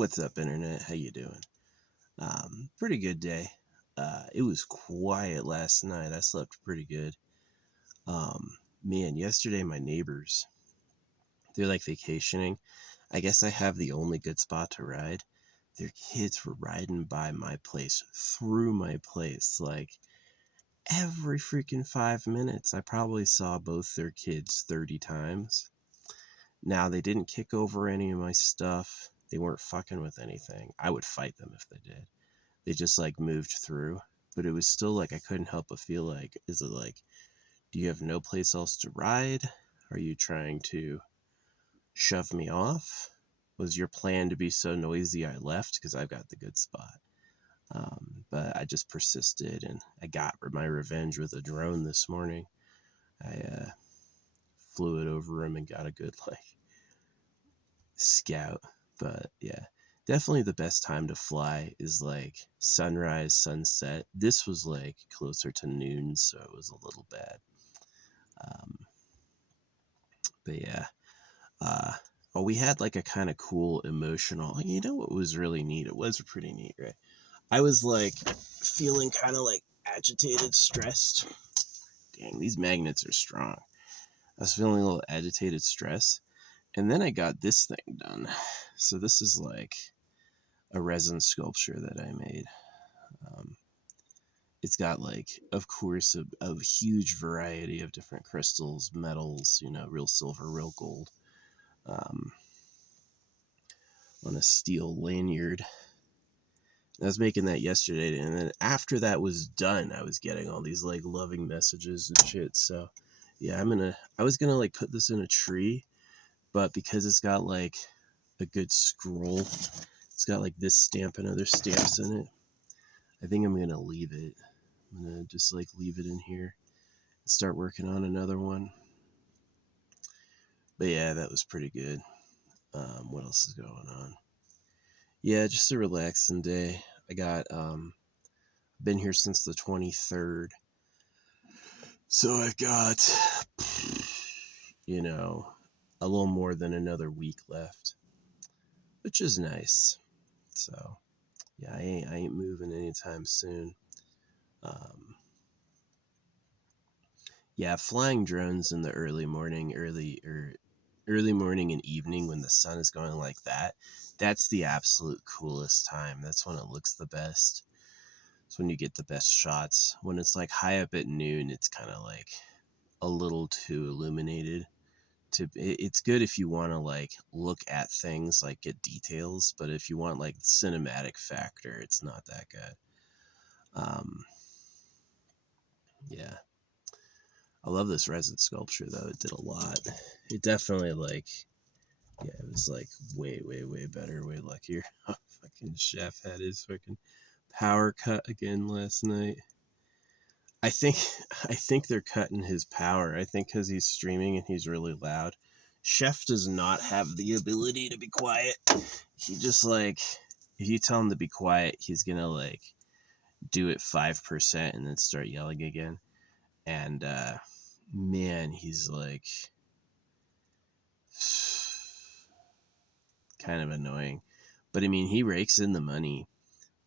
What's up, internet? How you doing? Pretty good day. It was quiet last night. I slept pretty good. Man, yesterday my neighbors, they're like vacationing. I guess I have the only good spot to ride. Their kids were riding by my place, through my place, like every freaking 5 minutes. I probably saw both their kids 30 times. Now, they didn't kick over any of my stuff. They weren't fucking with anything. I would fight them if they did. They just like moved through, but it was still like I couldn't help but feel like, is it like, do you have no place else to ride? Are you trying to shove me off? Was your plan to be so noisy I left because I've got the good spot? But I just persisted, and I got my revenge with a drone this morning. I flew it over him and got a good like scout. But yeah, definitely the best time to fly is like sunrise, sunset. This was like closer to noon, so it was a little bad. But yeah, well, we had like a kind of cool emotional. You know what was really neat? It was pretty neat, right? I was like feeling kind of like agitated, stressed. Dang, these magnets are strong. I was feeling a little agitated, stressed. And then I got this thing done. So this is like a resin sculpture that I made. It's got like, of course, a huge variety of different crystals, metals, real silver, real gold, on a steel lanyard. I was making that yesterday, and then after that was done, I was getting all these like loving messages and shit. So yeah, I was gonna like put this in a tree, but because it's got like a good scroll, it's got like this stamp and other stamps in it, I think I'm gonna leave it. I'm gonna just like leave it in here and start working on another one. But yeah, that was pretty good. What else is going on? Yeah, just a relaxing day. I got been here since the 23rd, so I've got a little more than another week left, which is nice. So yeah, I ain't moving anytime soon. Yeah, flying drones in the early morning and evening when the sun is going like that, that's the absolute coolest time. That's when it looks the best. It's when you get the best shots. When it's like high up at noon, it's kind of like a little too illuminated. It's good if you want to like look at things, like get details, but if you want like cinematic factor, it's not that good. Yeah. I love this resin sculpture though. It did a lot. It definitely it was like way, way, way better, way luckier. Fucking chef had his fucking power cut again last night. I think I think they're cutting his power. I think because he's streaming and he's really loud. Chef does not have the ability to be quiet. He just like, if you tell him to be quiet, he's gonna like do it 5% and then start yelling again. And man, he's like kind of annoying. But I mean, he rakes in the money.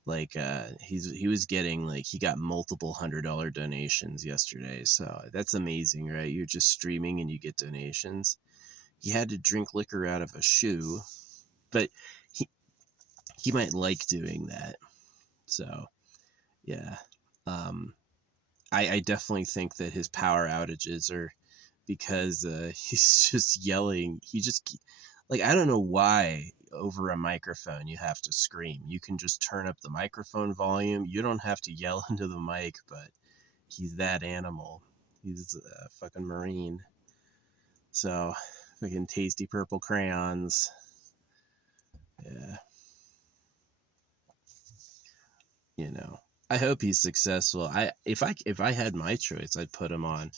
Like he was getting like, he got multiple $100 donations yesterday. So that's amazing, right? You're just streaming and you get donations. He had to drink liquor out of a shoe, but he might like doing that. So yeah. I definitely think that his power outages are because he's just yelling. He just, like, I don't know why over a microphone you have to scream. You can just turn up the microphone volume. You don't have to yell into the mic, but he's that animal. He's a fucking Marine. So, fucking tasty purple crayons. Yeah. I hope he's successful. If I had my choice, I'd put him on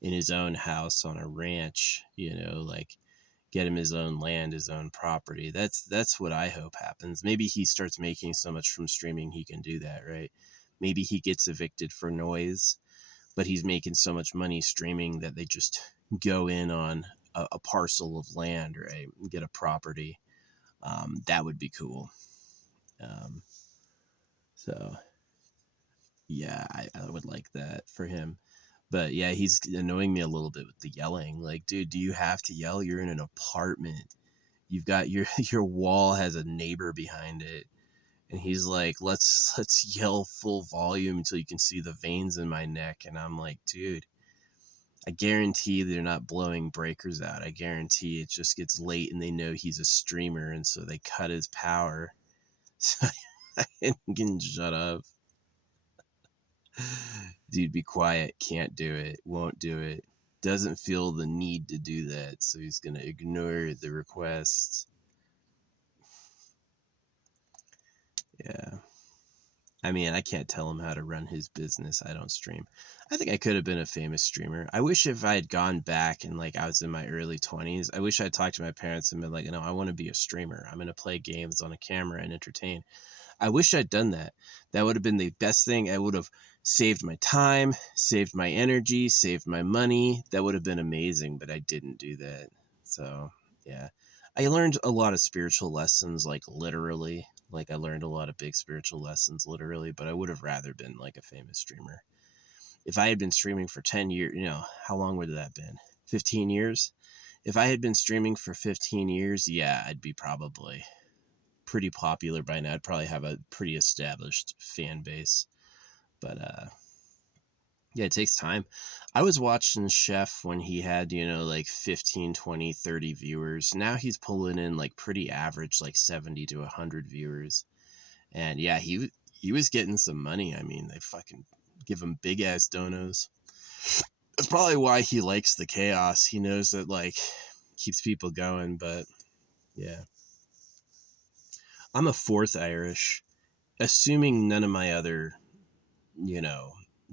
in his own house on a ranch, like get him his own land, his own property. That's what I hope happens. Maybe he starts making so much from streaming he can do that, right? Maybe he gets evicted for noise, but he's making so much money streaming that they just go in on a parcel of land, right? Get a property. That would be cool. Um, so yeah, I would like that for him. But yeah, he's annoying me a little bit with the yelling. Like, dude, do you have to yell? You're in an apartment. You've got your wall has a neighbor behind it. And he's like, let's yell full volume until you can see the veins in my neck. And I'm like, dude, I guarantee they're not blowing breakers out. I guarantee it just gets late and they know he's a streamer, and so they cut his power. So I can shut up. Dude, be quiet. Can't do it. Won't do it. Doesn't feel the need to do that, so he's gonna ignore the request. Yeah. I mean, I can't tell him how to run his business. I don't stream. I think I could have been a famous streamer. I wish if I had gone back and like I was in my early 20s, I wish I'd talked to my parents and been like, no, I want to be a streamer. I'm going to play games on a camera and entertain. I wish I'd done that. That would have been the best thing. I would have saved my time, saved my energy, saved my money. That would have been amazing, but I didn't do that. So, yeah. I learned a lot of spiritual lessons, like literally. Like I learned a lot of big spiritual lessons, literally, but I would have rather been like a famous streamer. If I had been streaming for 10 years, how long would that have been? 15 years? If I had been streaming for 15 years, yeah, I'd be probably pretty popular by now. I'd probably have a pretty established fan base. But yeah, it takes time. I was watching Chef when he had, like 15, 20, 30 viewers. Now he's pulling in like pretty average, like 70 to 100 viewers. And yeah, he was getting some money. I mean, they fucking give him big ass donos. That's probably why he likes the chaos. He knows that like keeps people going, but yeah. I'm a fourth Irish, assuming none of my other, you know,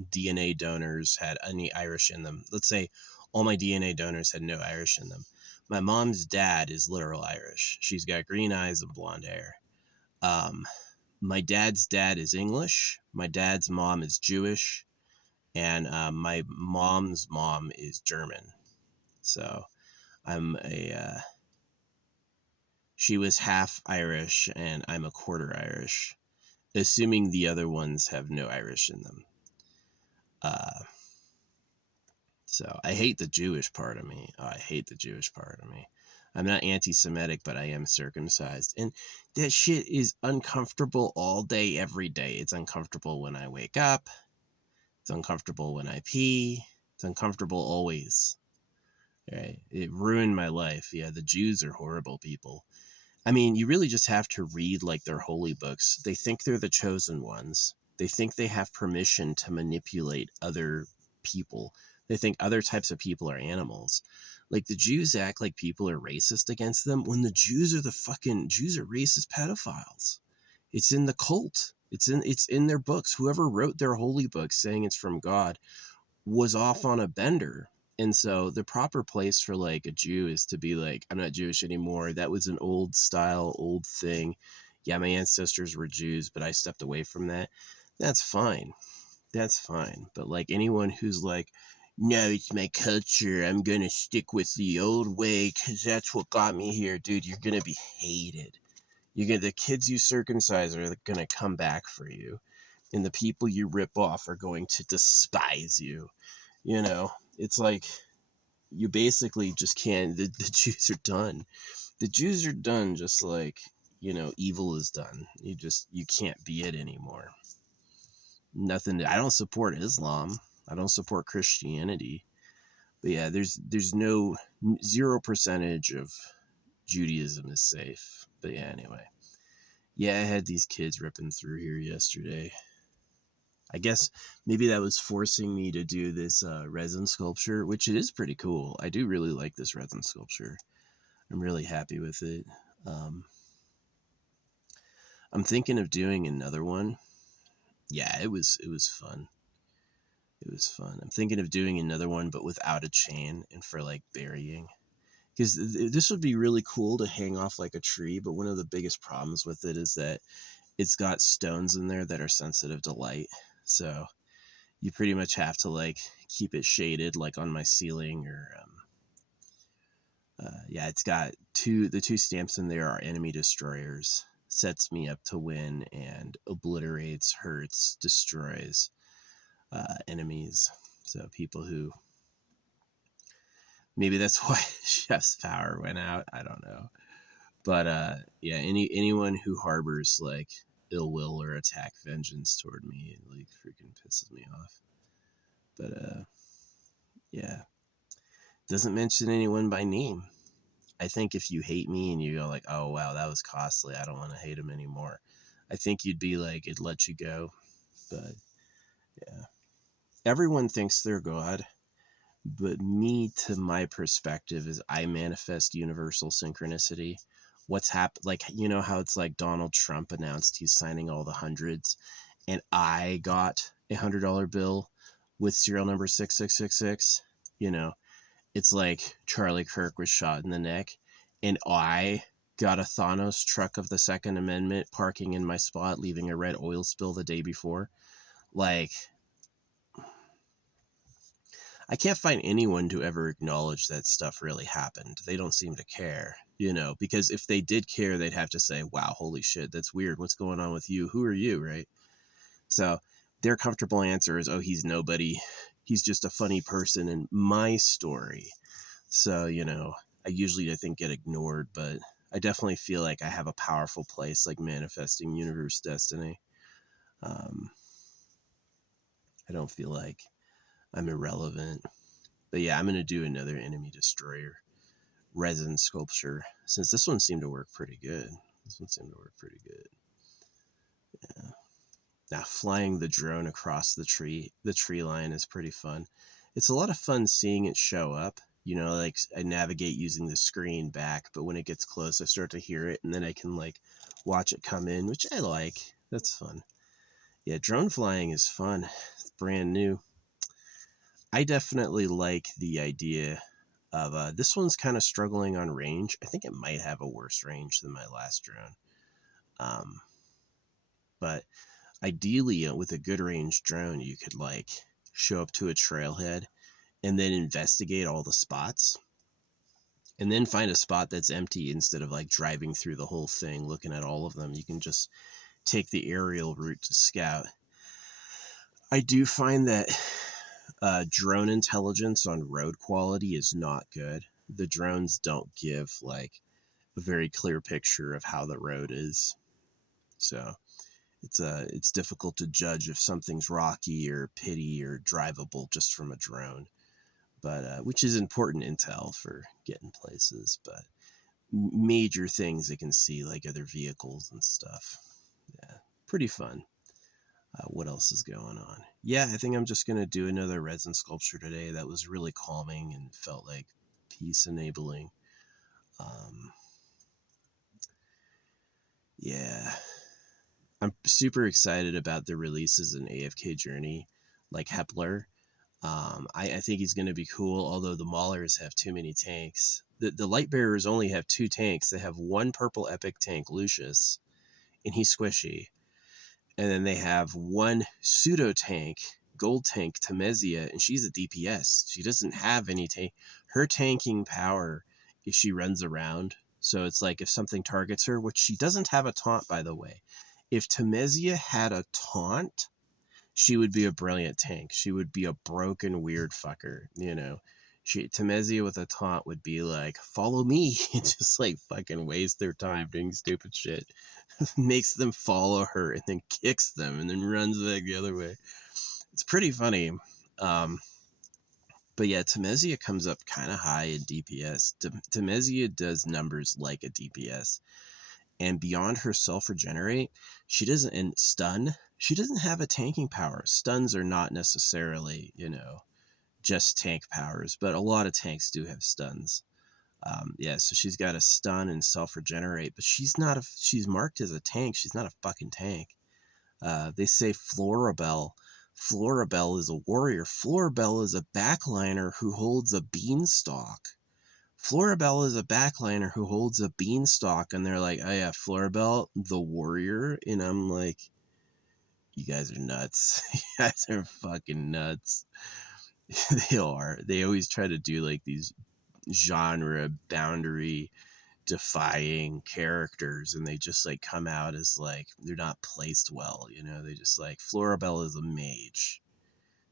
DNA donors had any Irish in them. Let's say all my DNA donors had no Irish in them. My mom's dad is literal Irish. She's got green eyes and blonde hair. Um, my dad's dad is English. My dad's mom is Jewish. And my mom's mom is German. So I'm she was half Irish and I'm a quarter Irish, assuming the other ones have no Irish in them. Uh, So I hate the Jewish part of me. Oh, I hate the Jewish part of me. I'm not anti-Semitic, but I am circumcised. And that shit is uncomfortable all day, every day. It's uncomfortable when I wake up. It's uncomfortable when I pee. It's uncomfortable always. Right? It ruined my life. Yeah, the Jews are horrible people. I mean, you really just have to read like their holy books. They think they're the chosen ones. They think they have permission to manipulate other people. They think other types of people are animals. Like the Jews act like people are racist against them when the Jews are racist pedophiles. It's in the cult. It's in their books. Whoever wrote their holy books saying it's from God was off on a bender. And so the proper place for like a Jew is to be like, I'm not Jewish anymore. That was an old style, old thing. Yeah, my ancestors were Jews, but I stepped away from that. That's fine. That's fine. But like anyone who's like, no, it's my culture. I'm going to stick with the old way because that's what got me here. Dude, you're going to be hated. The kids you circumcise are going to come back for you. And the people you rip off are going to despise you. It's like you basically just can't. The Jews are done. The Jews are done just like, evil is done. You can't be it anymore. Nothing. I don't support Islam. I don't support Christianity. But yeah, there's no 0% of Judaism is safe. But yeah, anyway. Yeah, I had these kids ripping through here yesterday. I guess maybe that was forcing me to do this resin sculpture, which it is pretty cool. I do really like this resin sculpture. I'm really happy with it. Um, I'm thinking of doing another one. Yeah, it was fun. It was fun. I'm thinking of doing another one, but without a chain and for like burying. Because this would be really cool to hang off like a tree, but one of the biggest problems with it is that it's got stones in there that are sensitive to light. So you pretty much have to like keep it shaded like on my ceiling or Yeah, it's got the two stamps in there are enemy destroyers. Sets me up to win and obliterates, hurts, destroys enemies. So people who maybe that's why Chef's power went out. I don't know, but yeah, anyone who harbors like ill will or attack vengeance toward me like freaking pisses me off. But yeah, doesn't mention anyone by name. I think if you hate me and you go like, oh wow, that was costly, I don't want to hate him anymore, I think you'd be like, it'd let you go. But yeah, everyone thinks they're God, but me, to my perspective, is I manifest universal synchronicity. What's happened, like, you know how it's like Donald Trump announced he's signing all the hundreds, and I got $100 bill with serial number 6666. You know, it's like Charlie Kirk was shot in the neck, and I got a Thanos truck of the Second Amendment parking in my spot, leaving a red oil spill the day before. Like, I can't find anyone to ever acknowledge that stuff really happened. They don't seem to care, you know, because if they did care, they'd have to say, wow, holy shit, that's weird. What's going on with you? Who are you, right? So their comfortable answer is, oh, he's nobody. He's just a funny person in my story. So, you know, I think get ignored, but I definitely feel like I have a powerful place, like manifesting universe destiny. Um, I don't feel like I'm irrelevant. But yeah, I'm going to do another enemy destroyer resin sculpture since this one seemed to work pretty good. Yeah. Now flying the drone across the tree line is pretty fun. It's a lot of fun seeing it show up. You know, like I navigate using the screen back, but when it gets close, I start to hear it, and then I can like watch it come in, which I like. That's fun. Yeah, drone flying is fun. It's brand new. I definitely like the idea of this one's kind of struggling on range. I think it might have a worse range than my last drone. Um, but ideally, with a good range drone, you could like show up to a trailhead and then investigate all the spots and then find a spot that's empty instead of like driving through the whole thing, looking at all of them. You can just take the aerial route to scout. I do find that drone intelligence on road quality is not good. The drones don't give like a very clear picture of how the road is. So it's difficult to judge if something's rocky or pitty or drivable just from a drone. But which is important intel for getting places. But major things they can see like other vehicles and stuff. Yeah, pretty fun. What else is going on? Yeah, I think I'm just going to do another resin sculpture today. That was really calming and felt like peace enabling. Um, yeah, I'm super excited about the releases in AFK Journey, like Hepler. I think he's going to be cool, although the Maulers have too many tanks. The Light Bearers only have two tanks. They have one purple epic tank, Lucius, and he's squishy. And then they have one pseudo tank, gold tank, Temezia, and she's a DPS. She doesn't have any tank. Her tanking power is she runs around. So it's like if something targets her, which she doesn't have a taunt, by the way. If Temezia had a taunt, she would be a brilliant tank. She would be a broken, weird fucker, you know. Temezia with a taunt would be like, follow me, and just like fucking waste their time doing stupid shit. Makes them follow her and then kicks them and then runs back the other way. It's pretty funny. But yeah, Temezia comes up kind of high in DPS. Temezia does numbers like a DPS. And beyond her self-regenerate, she doesn't, and stun, she doesn't have a tanking power. Stuns are not necessarily, you know, just tank powers, but a lot of tanks do have stuns. Yeah, so she's got a stun and self-regenerate, but she's marked as a tank. She's not a fucking tank. They say Florabelle. Florabelle is a warrior. Florabelle is a backliner who holds a beanstalk. Florabelle is a backliner who holds a beanstalk, and they're like, oh yeah, Florabelle, the warrior. And I'm like, you guys are nuts. You guys are fucking nuts. They are. They always try to do like these genre boundary defying characters, and they just like come out as like they're not placed well, you know. They just like Florabelle is a mage,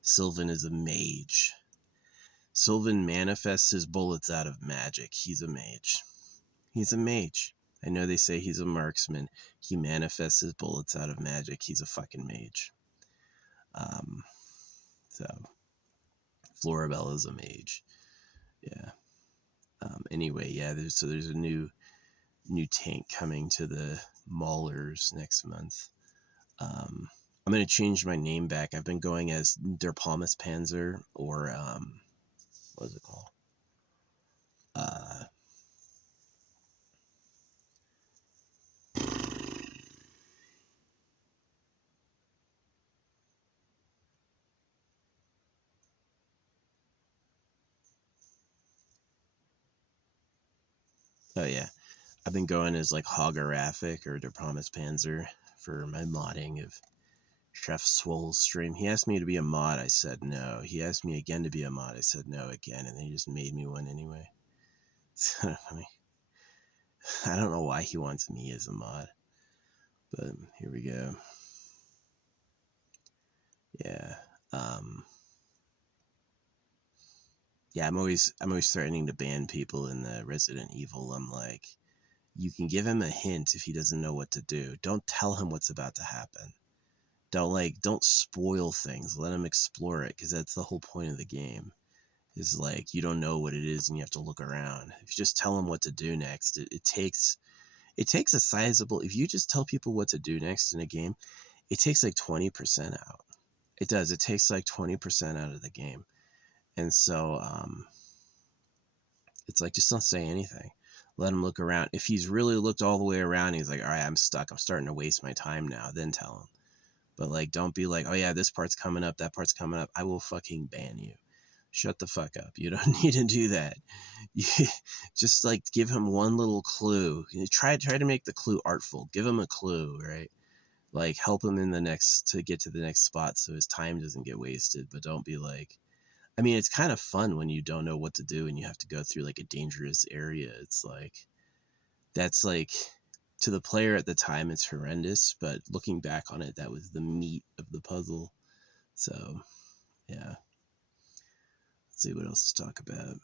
Sylvan is a mage. Sylvan manifests his bullets out of magic. He's a mage. He's a mage. I know they say he's a marksman. He manifests his bullets out of magic. He's a fucking mage. So Florabelle is a mage. Yeah. Anyway, yeah. There's a new tank coming to the Maulers next month. I'm gonna change my name back. I've been going as Der Palmas Panzer, or what is it called? Oh yeah, I've been going as like Hoggeraphic or Der Palmas Panzer for my modding of Chef Swole's stream. He asked me to be a mod. I said no. He asked me again to be a mod. I said no again, and then he just made me one anyway. So, I mean, I don't know why he wants me as a mod, but here we go. Yeah. Yeah, I'm always threatening to ban people in the Resident Evil. I'm like, you can give him a hint if he doesn't know what to do. Don't tell him what's about to happen. Don't spoil things. Let him explore it, because that's the whole point of the game. Is like you don't know what it is and you have to look around. If you just tell him what to do next, it takes a sizable. If you just tell people what to do next in a game, it takes like 20% out. It does. It takes like 20% out of the game, and so it's like just don't say anything. Let him look around. If he's really looked all the way around, he's like, all right, I'm stuck. I'm starting to waste my time now. Then tell him. But like, don't be like, oh yeah, this part's coming up, that part's coming up. I will fucking ban you. Shut the fuck up. You don't need to do that. You just like give him one little clue. Try to make the clue artful. Give him a clue, right? Like help him to get to the next spot so his time doesn't get wasted. But don't be like, I mean, it's kind of fun when you don't know what to do and you have to go through like a dangerous area. It's like, that's like, to the player at the time, it's horrendous. But looking back on it, that was the meat of the puzzle. So, yeah. Let's see what else to talk about.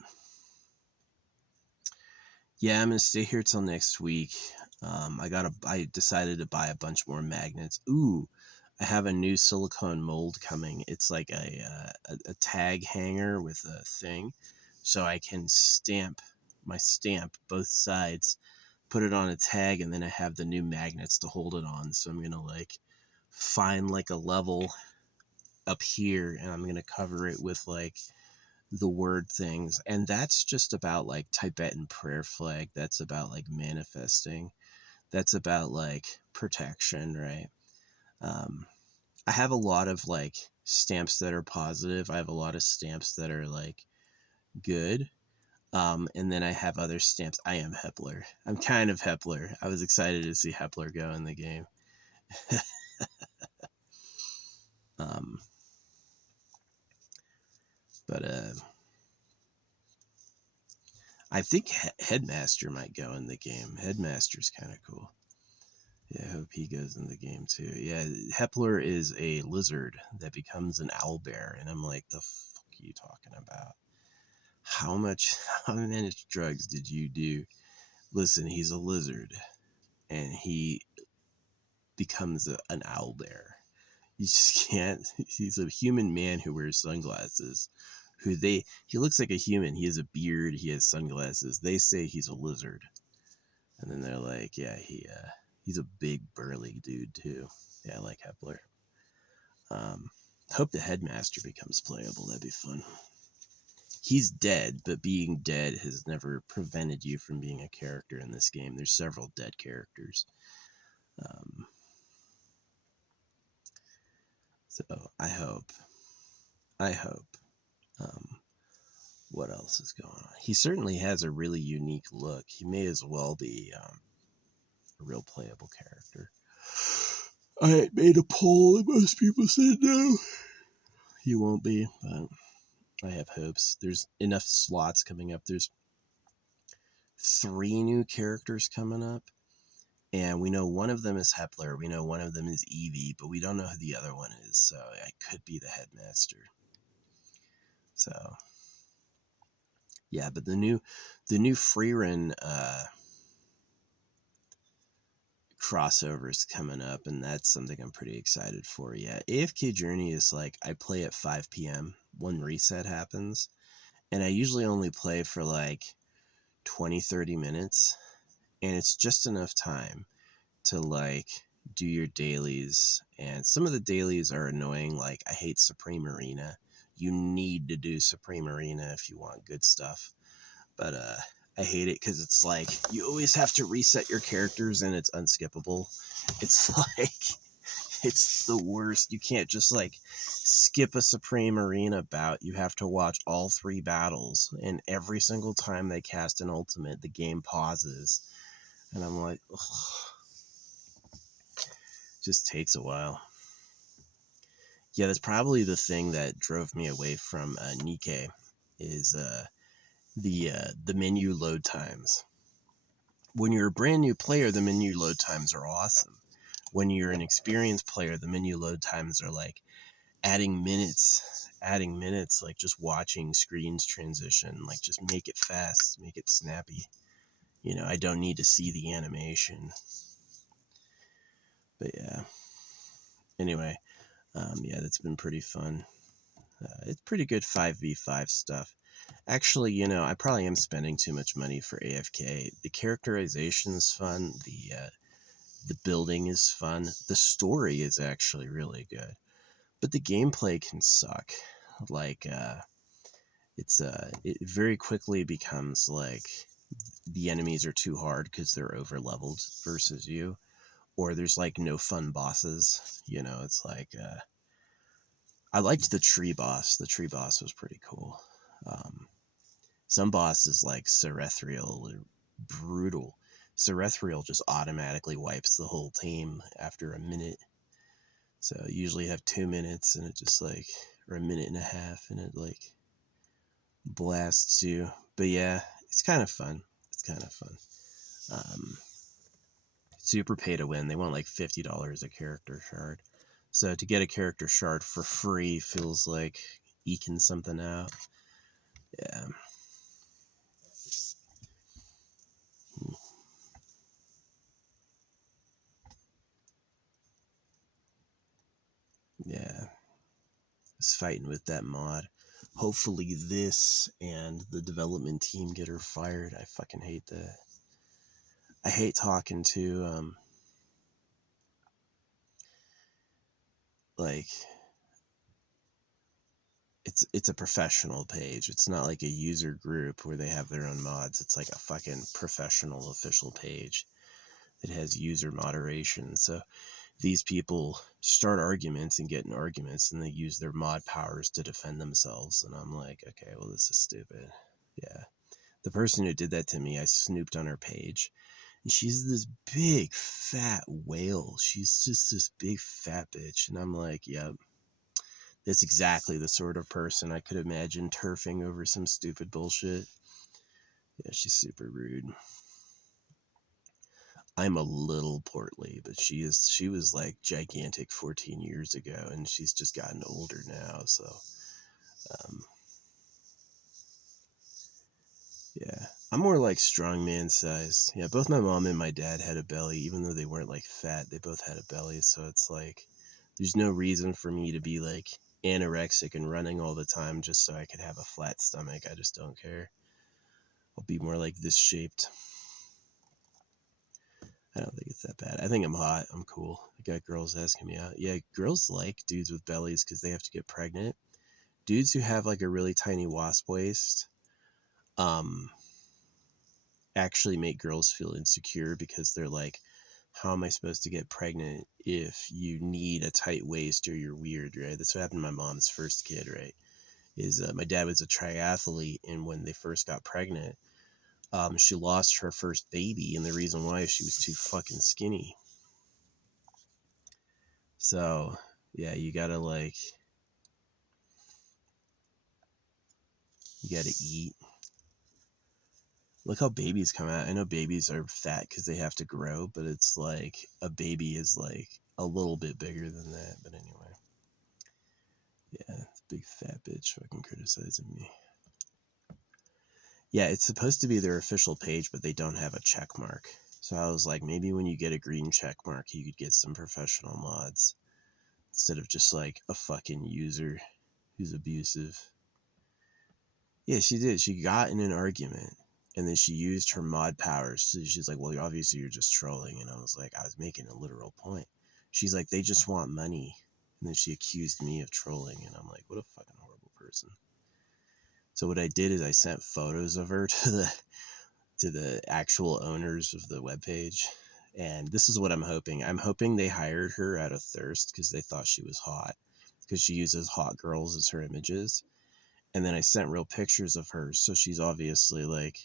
Yeah, I'm gonna stay here till next week. I decided to buy a bunch more magnets. Ooh, I have a new silicone mold coming. It's like a tag hanger with a thing, so I can stamp both sides, put it on a tag, and then I have the new magnets to hold it on. So I'm gonna like find like a level up here, and I'm gonna cover it with like the word things. And that's just about like Tibetan prayer flag. That's about like manifesting. That's about like protection, right? I have a lot of like stamps that are positive. I have a lot of stamps that are like good. And then I have other stamps. I am Hepler. I'm kind of Hepler. I was excited to see Hepler go in the game. um, but I think Headmaster might go in the game. Headmaster's kind of cool. Yeah, I hope he goes in the game too. Yeah, Hepler is a lizard that becomes an owlbear, and I'm like, the fuck are you talking about? How many drugs did you do? Listen, he's a lizard, and he becomes an owlbear. You just can't. He's a human man who wears sunglasses. He looks like a human. He has a beard. He has sunglasses. They say he's a lizard, and then they're like, yeah, he's a big burly dude too. Yeah, I like Hepler. Hope the Headmaster becomes playable. That'd be fun. He's dead, but being dead has never prevented you from being a character in this game. There's several dead characters. So I hope. What else is going on? He certainly has a really unique look. He may as well be a real playable character. I made a poll and most people said no. He won't be, but I have hopes. There's enough slots coming up. There's 3 new characters coming up. And we know one of them is Hepler, we know one of them is Evie, but we don't know who the other one is, so I could be the headmaster. So yeah, but the new Freerun crossover is coming up, and that's something I'm pretty excited for. Yeah, AFK Journey is like, I play at 5 p.m. when reset happens, and I usually only play for like 20-30 minutes, and it's just enough time to like do your dailies. And some of the dailies are annoying, like I hate Supreme Arena. You need to do Supreme Arena if you want good stuff, but I hate it because it's like you always have to reset your characters and it's unskippable. It's like, it's the worst. You can't just like skip a Supreme Arena bout. You have to watch all 3 battles, and every single time they cast an ultimate, the game pauses, and I'm like, ugh. Just takes a while. Yeah, that's probably the thing that drove me away from Nikkei, is the menu load times. When you're a brand new player, the menu load times are awesome. When you're an experienced player, the menu load times are like adding minutes, like just watching screens transition, like just make it fast, make it snappy. You know, I don't need to see the animation. But yeah. Anyway, yeah, that's been pretty fun. It's pretty good 5v5 stuff. Actually, you know, I probably am spending too much money for AFK. The characterization is fun. The building is fun. The story is actually really good. But the gameplay can suck. Like, it very quickly becomes like the enemies are too hard because they're over leveled versus you, or there's like no fun bosses. You know, it's like, I liked the tree boss. The tree boss was pretty cool. Some bosses like Serethriel are brutal. Serethriel just automatically wipes the whole team after a minute. So you usually have 2 minutes, and it just like, or a minute and a half, and it like blasts you. But yeah, it's kind of fun. It's kind of fun. Super pay to win. They want like $50 a character shard. So to get a character shard for free feels like eking something out. Yeah. Yeah. Is fighting with that mod. Hopefully this and the development team get her fired. I fucking hate that. I hate talking to like, it's a professional page. It's not like a user group where they have their own mods. It's like a fucking professional official page that has user moderation. So these people start arguments and get in arguments, and they use their mod powers to defend themselves. And I'm like, okay, well, this is stupid. Yeah. The person who did that to me, I snooped on her page, and she's this big fat whale. She's just this big fat bitch. And I'm like, yep, that's exactly the sort of person I could imagine turfing over some stupid bullshit. Yeah, she's super rude. I'm a little portly, but she was like gigantic 14 years ago, and she's just gotten older now. So, yeah, I'm more like strongman size. Yeah, both my mom and my dad had a belly, even though they weren't like fat. They both had a belly, so it's like there's no reason for me to be like anorexic and running all the time just so I could have a flat stomach. I just don't care. I'll be more like this shaped. I don't think it's that bad. I think I'm hot. I'm cool. I got girls asking me out. Yeah, girls like dudes with bellies because they have to get pregnant. Dudes who have like a really tiny wasp waist, um, actually make girls feel insecure because they're like, how am I supposed to get pregnant if you need a tight waist or you're weird, right? That's what happened to my mom's first kid, right? Is my dad was a triathlete, and when they first got pregnant, she lost her first baby, and the reason why is she was too fucking skinny. So yeah, you gotta eat. Look how babies come out. I know babies are fat because they have to grow, but it's like a baby is like a little bit bigger than that. But anyway, yeah, it's a big fat bitch fucking criticizing me. Yeah, it's supposed to be their official page, but they don't have a check mark. So I was like, maybe when you get a green check mark, you could get some professional mods instead of just like a fucking user who's abusive. Yeah, she did. She got in an argument and then she used her mod powers. So she's like, well, obviously you're just trolling. And I was like, I was making a literal point. She's like, they just want money. And then she accused me of trolling. And I'm like, what a fucking horrible person. So what I did is I sent photos of her to the actual owners of the webpage. And this is what I'm hoping. I'm hoping they hired her out of thirst because they thought she was hot because she uses hot girls as her images. And then I sent real pictures of her. So she's obviously like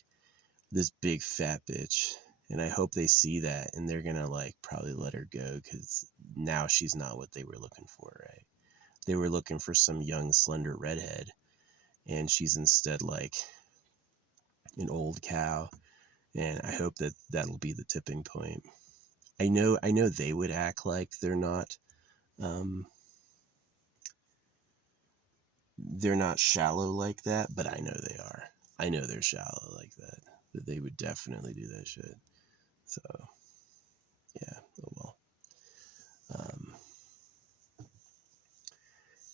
this big fat bitch. And I hope they see that and they're going to like probably let her go because now she's not what they were looking for, right? They were looking for some young, slender redhead. And she's instead like an old cow. And I hope that that'll be the tipping point. I know they would act like they're not shallow like that, but I know they are. I know they're shallow like that. That they would definitely do that shit. So yeah, oh well.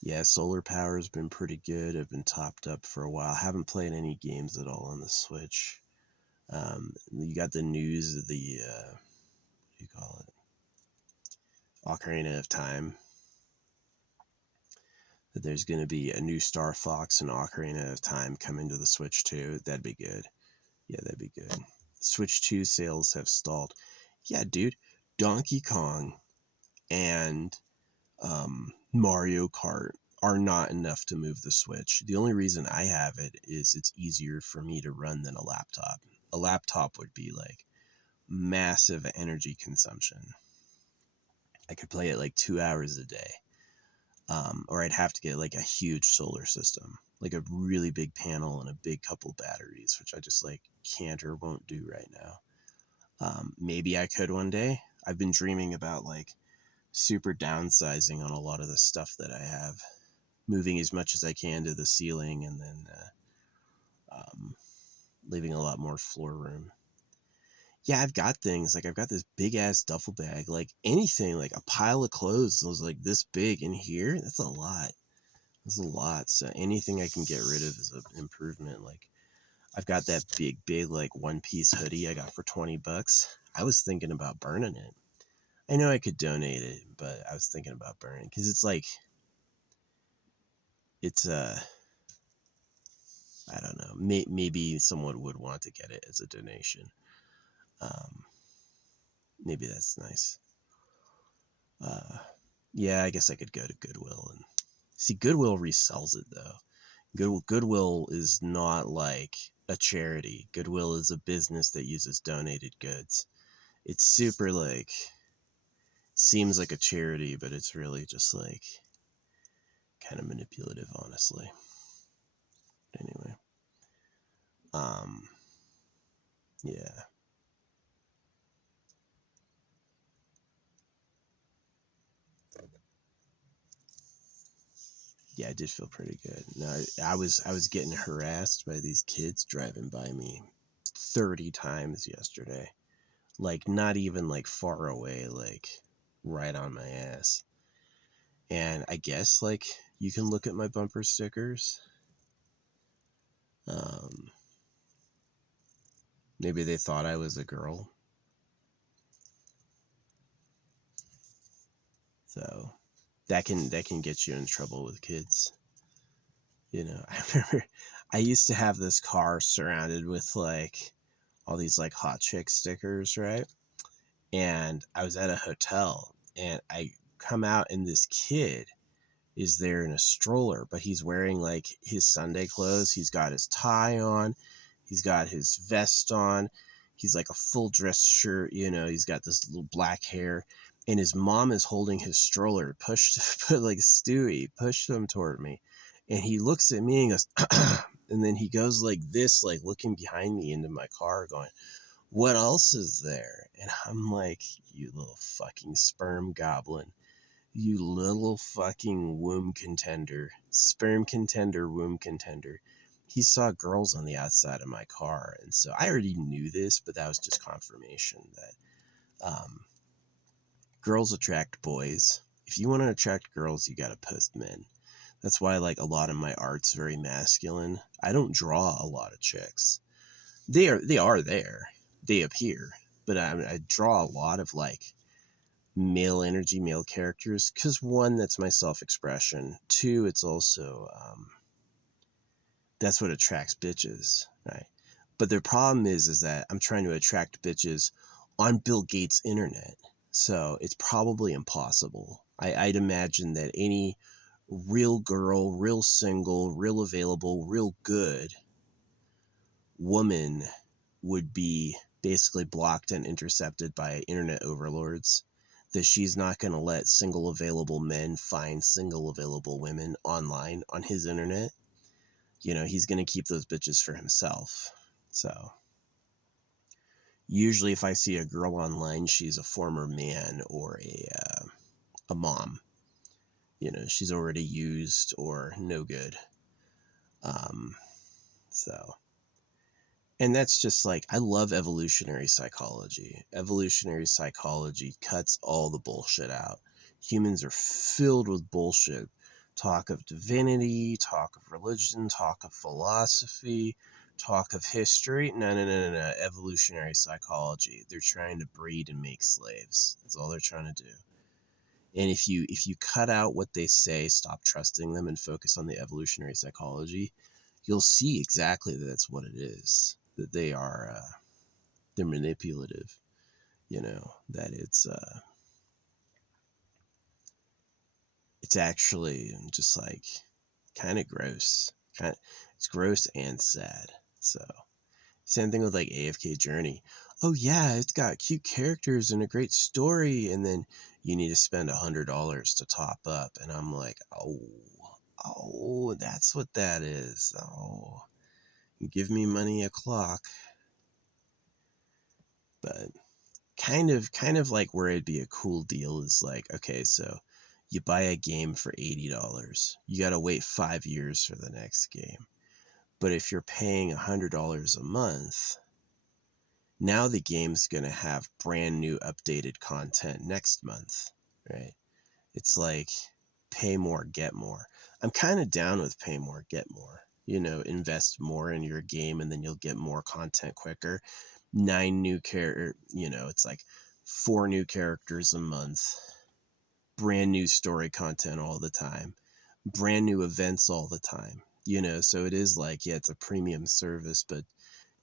Yeah, solar power has been pretty good. I've been topped up for a while. I haven't played any games at all on the Switch. You got the news of the what do you call it? Ocarina of Time. That there's going to be a new Star Fox and Ocarina of Time coming to the Switch 2. That'd be good. Yeah, that'd be good. Switch 2 sales have stalled. Yeah, dude. Donkey Kong and Mario Kart are not enough to move the Switch. The only reason I have it is it's easier for me to run than a laptop. A laptop would be like massive energy consumption. I could play it like 2 hours a day. Or I'd have to get like a huge solar system, like a really big panel and a big couple batteries, which I just like can't or won't do right now. Maybe I could one day. I've been dreaming about like super downsizing on a lot of the stuff that I have, moving as much as I can to the ceiling and then leaving a lot more floor room. Yeah, I've got things like I've got this big ass duffel bag, like anything, like a pile of clothes was like this big in here. That's a lot. That's a lot. So anything I can get rid of is an improvement. Like I've got that big like one piece hoodie I got for $20. I was thinking about burning it. I know I could donate it, but I was thinking about burning because it's like it's I don't know. Maybe someone would want to get it as a donation. Maybe that's nice. Yeah, I guess I could go to Goodwill and see. Goodwill resells it though. Goodwill is not like a charity. Goodwill is a business that uses donated goods. It's super like seems like a charity, but it's really just like kind of manipulative, honestly. Anyway, yeah. Yeah, I did feel pretty good. No, I was getting harassed by these kids driving by me 30 times yesterday. Like not even like far away, like right on my ass. And I guess like you can look at my bumper stickers. Um Maybe they thought I was a girl. So that can get you in trouble with kids. You know, I remember I used to have this car surrounded with like all these like hot chick stickers, right? And I was at a hotel and I come out and this kid is there in a stroller, but he's wearing like his Sunday clothes. He's got his tie on, he's got his vest on, he's like a full dress shirt, you know, he's got this little black hair, and his mom is holding his stroller, pushed, put like Stewie, pushed him toward me. And he looks at me and goes, And then he goes like this, like looking behind me into my car going, what else is there? And I'm like, you little fucking sperm goblin. You little fucking womb contender. Sperm contender, womb contender. He saw girls on the outside of my car. And so I already knew this, but that was just confirmation that girls attract boys. If you want to attract girls, you got to post men. That's why like a lot of my art's very masculine. I don't draw a lot of chicks. They are there. They appear. But I draw a lot of like male energy, male characters, because one, that's my self-expression. Two, it's also that's what attracts bitches, right? But the problem is that I'm trying to attract bitches on Bill Gates' internet, so it's probably impossible. I'd imagine that any real girl, real single, real available, real good woman would be basically blocked and intercepted by internet overlords, that she's not going to let single available men find single available women online on his internet. You know, he's going to keep those bitches for himself. So usually if I see a girl online, she's a former man or a mom. You know, she's already used or no good. So And that's just like, I love evolutionary psychology. Evolutionary psychology cuts all the bullshit out. Humans are filled with bullshit. Talk of divinity, talk of religion, talk of philosophy, talk of history. No. Evolutionary psychology. They're trying to breed and make slaves. That's all they're trying to do. And if you cut out what they say, stop trusting them, and focus on the evolutionary psychology, you'll see exactly that that's what it is. That they are, they're manipulative. You know, that it's actually just like kind of gross. It's gross and sad. So same thing with like AFK Journey. Oh yeah, it's got cute characters and a great story, and then you need to spend $100 to top up, and I'm like, oh, that's what that is. Oh, give me money a clock. But kind of like where it'd be a cool deal is like, okay, so you buy a game for $80. You got to wait 5 years for the next game. But if you're paying $100 a month, now the game's going to have brand new updated content next month, right? It's like pay more, get more. I'm kind of down with pay more, get more. You know, invest more in your game and then you'll get more content quicker. 9 new you know, it's like 4 new characters a month, brand new story content all the time, brand new events all the time. You know, so it is like, yeah, it's a premium service, but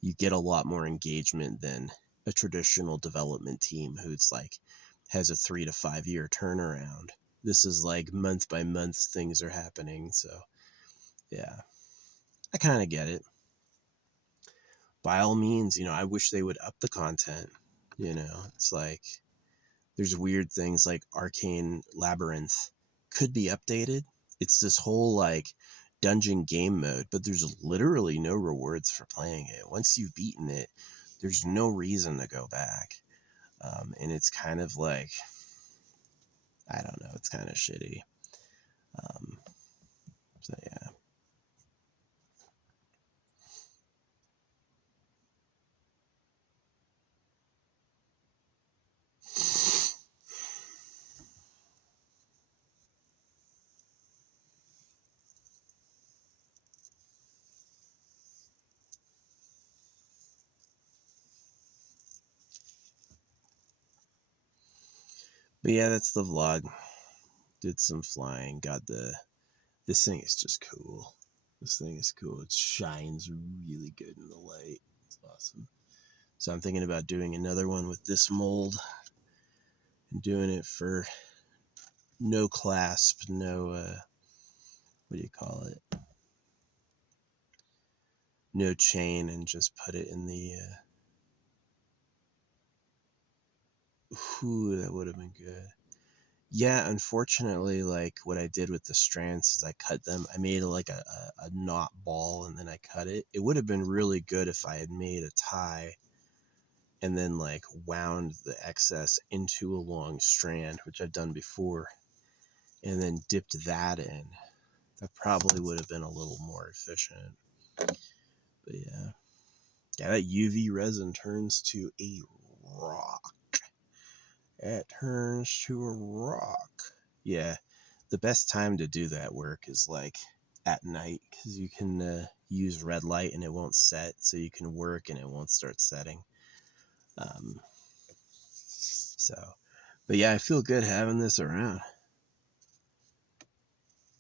you get a lot more engagement than a traditional development team who's like has a 3 to 5 year turnaround. This is like month by month things are happening. So yeah, I kind of get it. By all means, you know, I wish they would up the content. You know, it's like there's weird things like Arcane Labyrinth could be updated. It's this whole like dungeon game mode, but there's literally no rewards for playing it. Once you've beaten it, there's no reason to go back. And it's kind of like, I don't know, it's kind of shitty. So yeah. But yeah, that's the vlog. Did some flying. This thing is just cool. This thing is cool. It shines really good in the light. It's awesome. So I'm thinking about doing another one with this mold and doing it for no clasp, no, what do you call it? No chain, and just put it in the, ooh, that would have been good. Yeah, unfortunately, like what I did with the strands is I cut them. I made like a knot ball and then I cut it. It would have been really good if I had made a tie and then like wound the excess into a long strand, which I've done before, and then dipped that in. That probably would have been a little more efficient. But yeah. Yeah, that UV resin turns to a rock. It turns to a rock. Yeah, the best time to do that work is like at night because you can use red light and it won't set, so you can work and it won't start setting. Um, so, but yeah, I feel good having this around.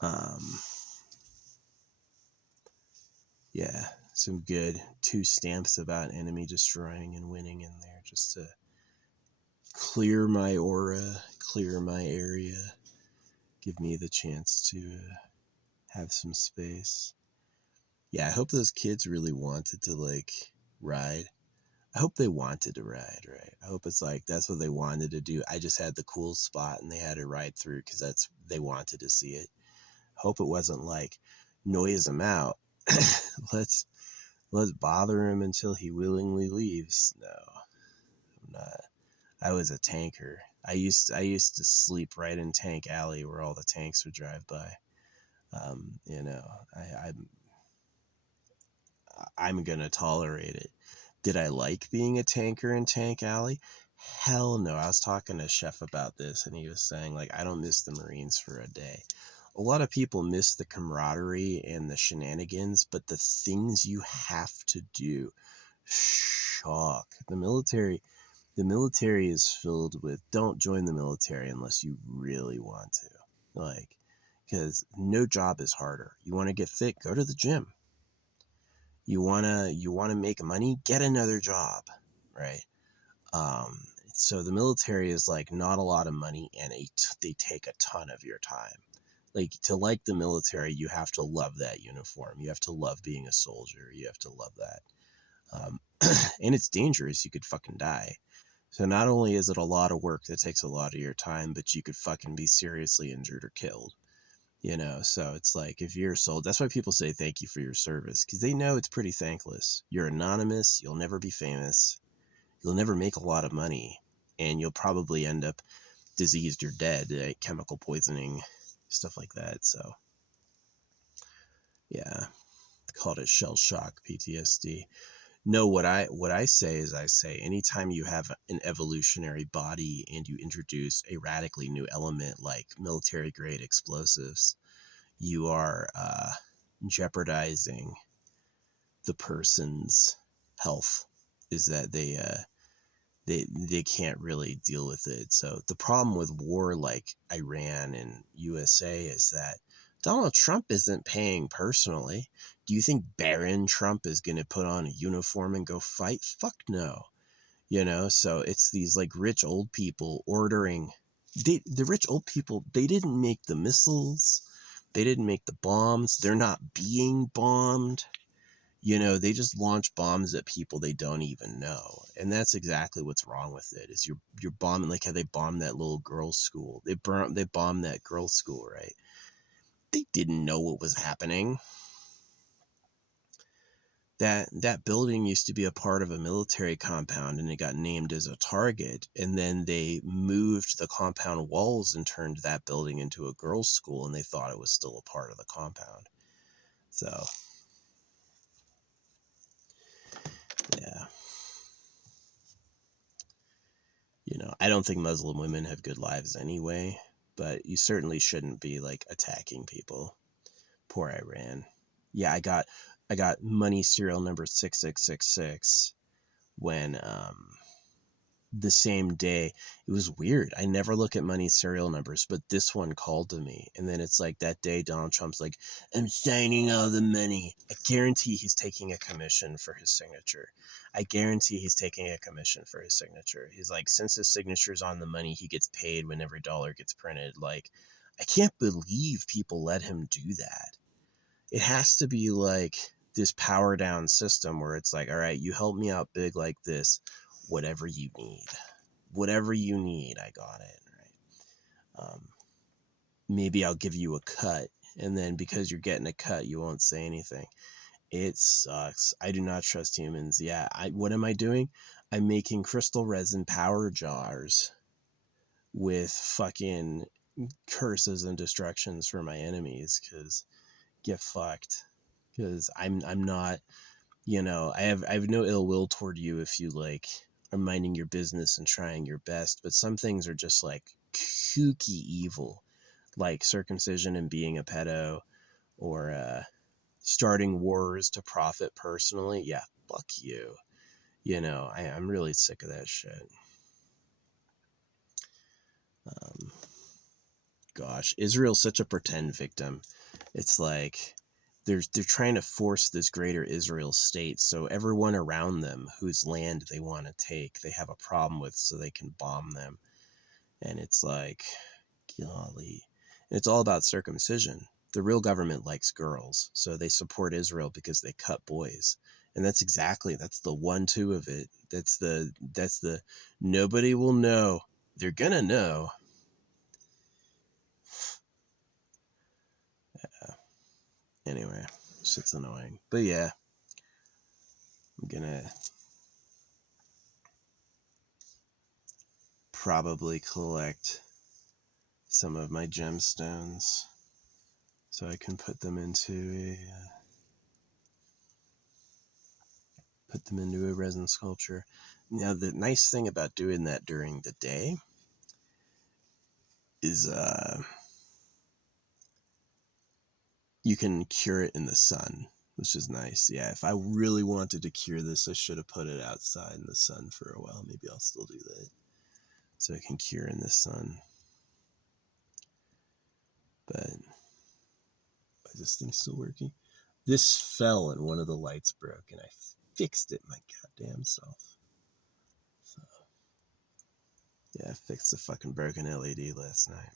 Um, yeah, some good 2 stamps about enemy destroying and winning in there just to clear my aura, clear my area, give me the chance to have some space. Yeah, I hope those kids really wanted to like ride. I hope they wanted to ride, right? I hope it's like that's what they wanted to do. I just had the cool spot and they had to ride through because that's they wanted to see it. Hope it wasn't like noise him out. let's let's bother him until he willingly leaves. No, I'm not. I was a tanker. I used to sleep right in Tank Alley where all the tanks would drive by. You know, I'm gonna tolerate it. Did I like being a tanker in Tank Alley? Hell no. I was talking to Chef about this, and he was saying like I don't miss the Marines for a day. A lot of people miss the camaraderie and the shenanigans, but the things you have to do, shock. The military is filled with don't join the military unless you really want to. Like, because no job is harder. You want to get fit, go to the gym. You wanna make money, get another job, right? So the military is like not a lot of money, and they take a ton of your time. Like to like the military, you have to love that uniform. You have to love being a soldier. You have to love that. Um, and it's dangerous. You could fucking die. So not only is it a lot of work that takes a lot of your time, but you could fucking be seriously injured or killed. So it's like if you're sold, that's why people say thank you for your service, because they know it's pretty thankless. You're anonymous, you'll never be famous, you'll never make a lot of money, and you'll probably end up diseased or dead, chemical poisoning, stuff like that. So yeah, called it shell shock PTSD. No, what I say is I say anytime you have an evolutionary body and you introduce a radically new element like military grade explosives, you are jeopardizing the person's health. Is that they can't really deal with it. So the problem with war like Iran and USA is that Donald Trump isn't paying personally. Do you think Baron Trump is going to put on a uniform and go fight? Fuck no. So it's these like rich old people ordering. The rich old people, they didn't make the missiles. They didn't make the bombs. They're not being bombed. They just launch bombs at people they don't even know. And that's exactly what's wrong with it. Is you're bombing like how they bombed that little girls' school. They bombed that girls' school, right? They didn't know what was happening. That building used to be a part of a military compound and it got named as a target, and then they moved the compound walls and turned that building into a girls' school, and they thought it was still a part of the compound. So yeah. I don't think Muslim women have good lives anyway, but you certainly shouldn't be like attacking people. Poor Iran. Yeah, I got money serial number 6666 when the same day. It was weird. I never look at money serial numbers, but this one called to me. And then it's like that day Donald Trump's like, I'm signing all the money. I guarantee he's taking a commission for his signature. I guarantee he's taking a commission for his signature. He's like, since his signature's on the money, he gets paid when every dollar gets printed. Like, I can't believe people let him do that. It has to be like this power down system where it's like, all right, you help me out big like this, whatever you need, I got it. Right. maybe I'll give you a cut. And then because you're getting a cut, you won't say anything. It sucks. I do not trust humans. Yeah. What am I doing? I'm making crystal resin power jars with fucking curses and destructions for my enemies, because get fucked. Because I'm not, I have no ill will toward you if you like are minding your business and trying your best, but some things are just like kooky evil, like circumcision and being a pedo, or starting wars to profit personally. Yeah, fuck you. I'm really sick of that shit. Um, Gosh, Israel's such a pretend victim. It's like they're trying to force this greater Israel state, so everyone around them whose land they want to take, they have a problem with, so they can bomb them. And it's like, golly. And it's all about circumcision. The real government likes girls, so they support Israel because they cut boys. And that's the 1-2 of it. That's the nobody will know. They're gonna know. Anyway, shit's annoying. But yeah, I'm gonna probably collect some of my gemstones so I can put them into a resin sculpture. Now, the nice thing about doing that during the day is you can cure it in the sun, which is nice. Yeah, if I really wanted to cure this, I should have put it outside in the sun for a while. Maybe I'll still do that, so I can cure in the sun. But is this thing still working? This fell and one of the lights broke, and I fixed it my goddamn self. So, yeah, I fixed the fucking broken LED last night.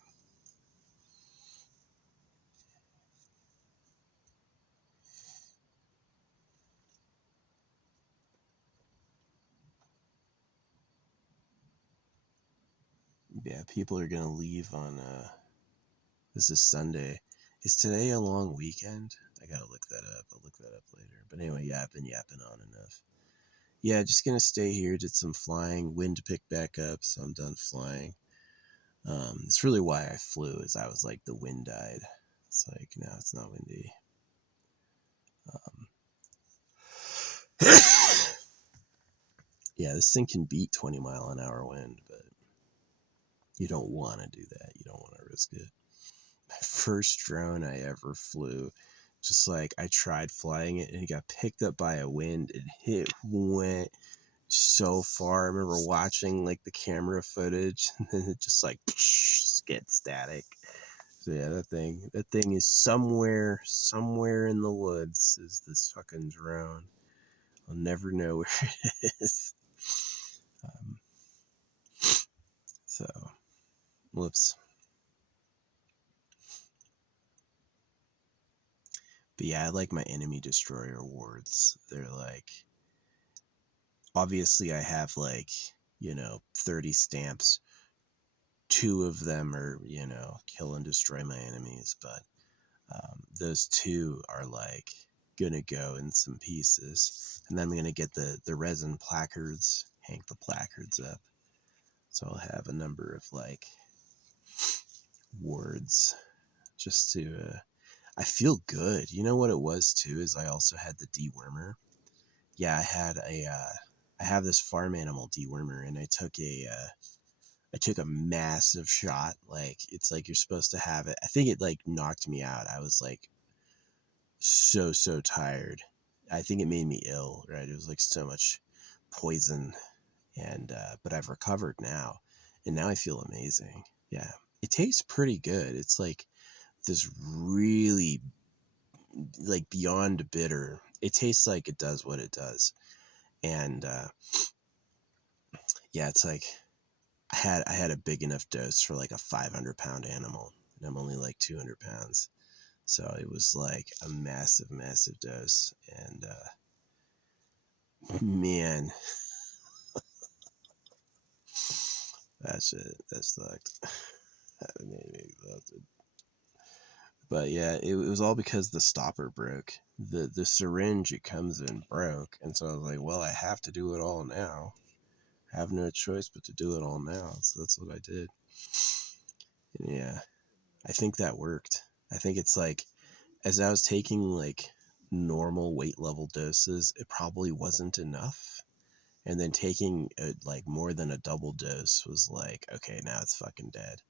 Yeah, people are gonna leave on, this is Sunday. Is today a long weekend? I gotta look that up. I'll look that up later. But anyway, yeah, I've been yapping on enough. Yeah, just gonna stay here, did some flying, wind picked back up, so I'm done flying. It's really why I flew, is I was like, the wind died. It's like, no, it's not windy. Yeah, this thing can beat 20-mile-an-hour wind, but you don't want to do that. You don't want to risk it. My first drone I ever flew, just like I tried flying it and it got picked up by a wind and went so far. I remember watching like the camera footage and then it just like get static. So yeah, that thing is somewhere in the woods is this fucking drone. I'll never know where it is. So, whoops. But yeah, I like my enemy destroyer awards. They're like, obviously I have like, 30 stamps. 2 of them are, kill and destroy my enemies, but those 2 are like gonna go in some pieces. And then I'm gonna get the resin placards, hang the placards up. So I'll have a number of like words just to I feel good. You know what it was too, is I also had the dewormer. Yeah, I have this farm animal dewormer, and I took a massive shot. Like, it's like you're supposed to have it. I think it like knocked me out. I was like so tired. I think it made me ill, right? It was like so much poison, and but I've recovered now, and now I feel amazing. Yeah, it tastes pretty good. It's like this really like beyond bitter. It tastes like it does what it does, and yeah, it's like I had a big enough dose for like a 500-pound animal, and I'm only like 200 pounds, so it was like a massive dose, and man, that shit that sucked. That made me exhausted. But yeah, it was all because the stopper broke. The syringe it comes in broke, and so I was like, well, I have to do it all now. I have no choice but to do it all now. So that's what I did. And yeah, I think that worked. I think it's like, as I was taking like normal weight level doses, it probably wasn't enough. And then taking like more than a double dose was like, okay, now it's fucking dead.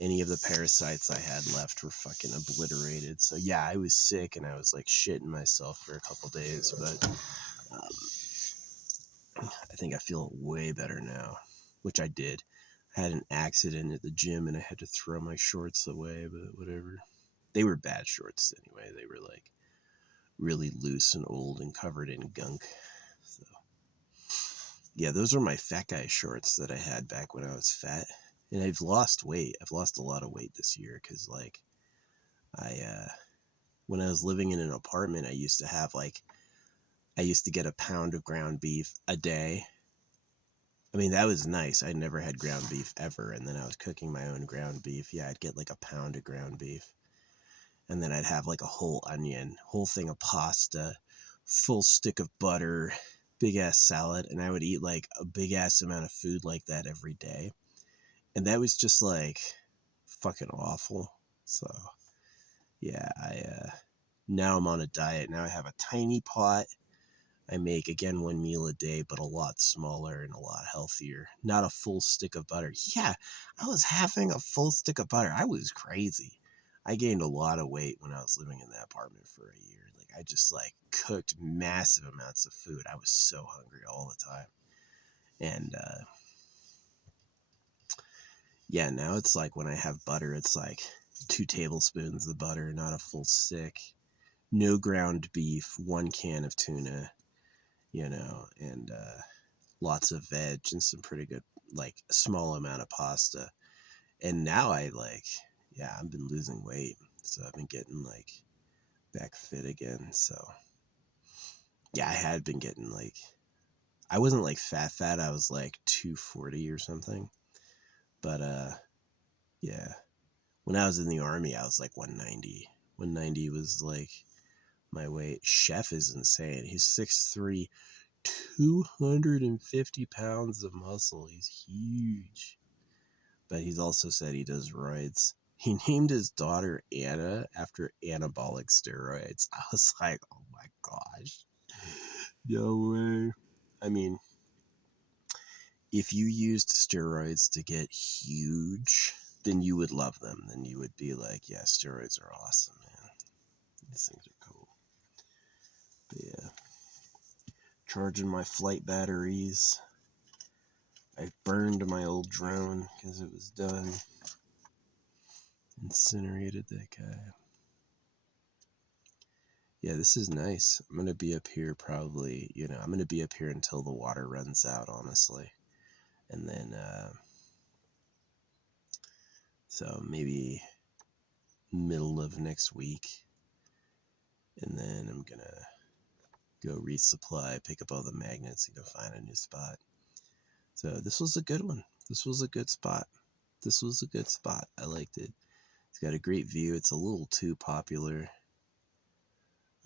Any of the parasites I had left were fucking obliterated. So yeah, I was sick and I was like shitting myself for a couple days, but I think I feel way better now, which I did. I had an accident at the gym and I had to throw my shorts away, but whatever. They were bad shorts anyway. They were like really loose and old and covered in gunk. So yeah, those are my fat guy shorts that I had back when I was fat. And I've lost weight. I've lost a lot of weight this year because like when I was living in an apartment, I used to have like, I used to get a pound of ground beef a day. I mean, that was nice. I never had ground beef ever. And then I was cooking my own ground beef. Yeah, I'd get like a pound of ground beef. And then I'd have like a whole onion, whole thing of pasta, full stick of butter, big ass salad. And I would eat like a big ass amount of food like that every day. And that was just like fucking awful. So yeah, now I'm on a diet. Now I have a tiny pot. I make again 1 meal a day, but a lot smaller and a lot healthier. Not a full stick of butter. Yeah, I was having a full stick of butter. I was crazy. I gained a lot of weight when I was living in that apartment for a year. Like I just like cooked massive amounts of food. I was so hungry all the time. And yeah, now it's like when I have butter, it's like 2 tablespoons of butter, not a full stick. No ground beef, 1 can of tuna, and lots of veg and some pretty good, like a small amount of pasta. And now yeah, I've been losing weight. So I've been getting like back fit again. So yeah, I had been getting like, I wasn't like fat. I was like 240 or something. But yeah, when I was in the army, I was like 190. 190 was like my weight. Chef is insane. He's 6'3", 250 pounds of muscle. He's huge. But he's also said he does roids. He named his daughter Anna after anabolic steroids. I was like, oh my gosh. No way. I mean, if you used steroids to get huge, then you would love them. Then you would be like, yeah, steroids are awesome, man. These things are cool. But yeah. Charging my flight batteries. I burned my old drone because it was done. Incinerated that guy. Yeah, this is nice. I'm going to be up here probably, I'm going to be up here until the water runs out, honestly. And then, so maybe middle of next week. And then I'm going to go resupply, pick up all the magnets, and go find a new spot. So this was a good one. This was a good spot. This was a good spot. I liked it. It's got a great view. It's a little too popular.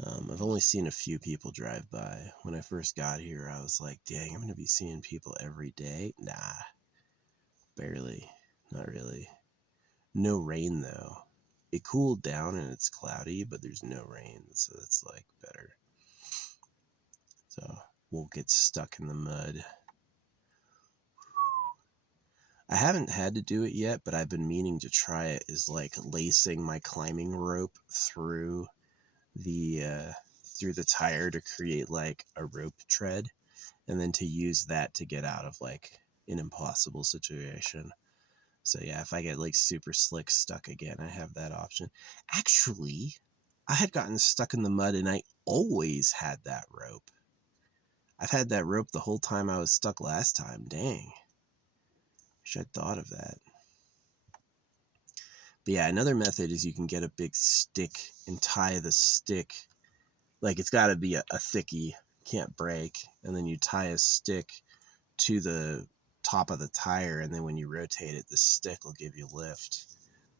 I've only seen a few people drive by. When I first got here, I was like, dang, I'm going to be seeing people every day. Nah, barely. Not really. No rain, though. It cooled down and it's cloudy, but there's no rain, so it's like better. So won't get stuck in the mud. I haven't had to do it yet, but I've been meaning to try it, is like lacing my climbing rope through the tire to create like a rope tread, and then to use that to get out of like an impossible situation. So yeah, if I get like super slick stuck again, I have that option. Actually, I had gotten stuck in the mud and I always had that rope. I've had that rope the whole time I was stuck last time. Dang. Wish I'd thought of that. But yeah, another method is you can get a big stick and tie the stick. Like it's got to be a thickie, can't break. And then you tie a stick to the top of the tire, and then when you rotate it, the stick will give you lift.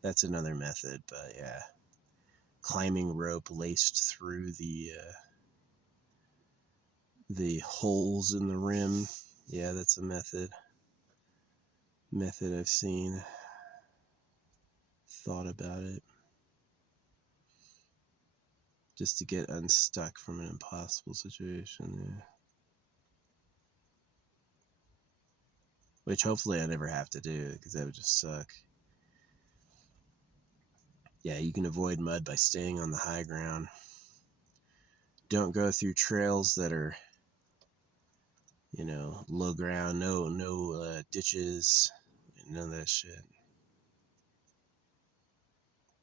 That's another method, but yeah. climbing rope laced through the holes in the rim. Yeah, that's a method I've seen. Thought about it. Just to get unstuck from an impossible situation. Yeah. Which hopefully I never have to do, because that would just suck. Yeah, you can avoid mud by staying on the high ground. Don't go through trails that are, low ground, no ditches, none of that shit.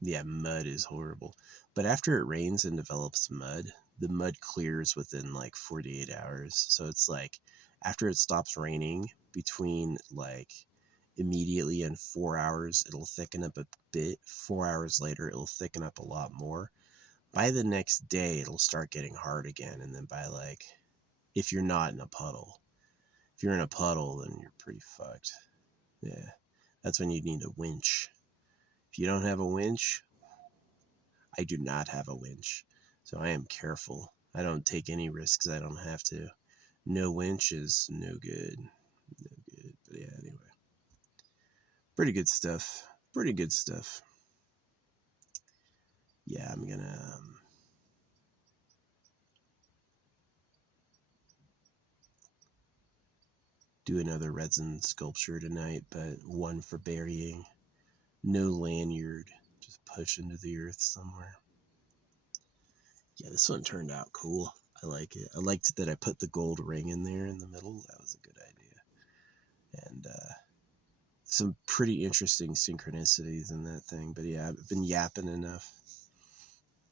Yeah, mud is horrible. But after it rains and develops mud, the mud clears within like 48 hours. So it's like after it stops raining, between like immediately and 4 hours, it'll thicken up a bit. 4 hours later, it'll thicken up a lot more. By the next day, it'll start getting hard again. And then by like, if you're not in a puddle, if you're in a puddle, then you're pretty fucked. Yeah. That's when you need a winch. If you don't have a winch, I do not have a winch, so I am careful. I don't take any risks I don't have to. No winch is no good. No good. But yeah, anyway. Pretty good stuff. Pretty good stuff. Yeah, I'm gonna do another resin sculpture tonight, but one for burying. No lanyard. Just push into the earth somewhere. Yeah, this one turned out cool. I like it. I liked that I put the gold ring in there in the middle. That was a good idea. And some pretty interesting synchronicities in that thing. But yeah, I've been yapping enough.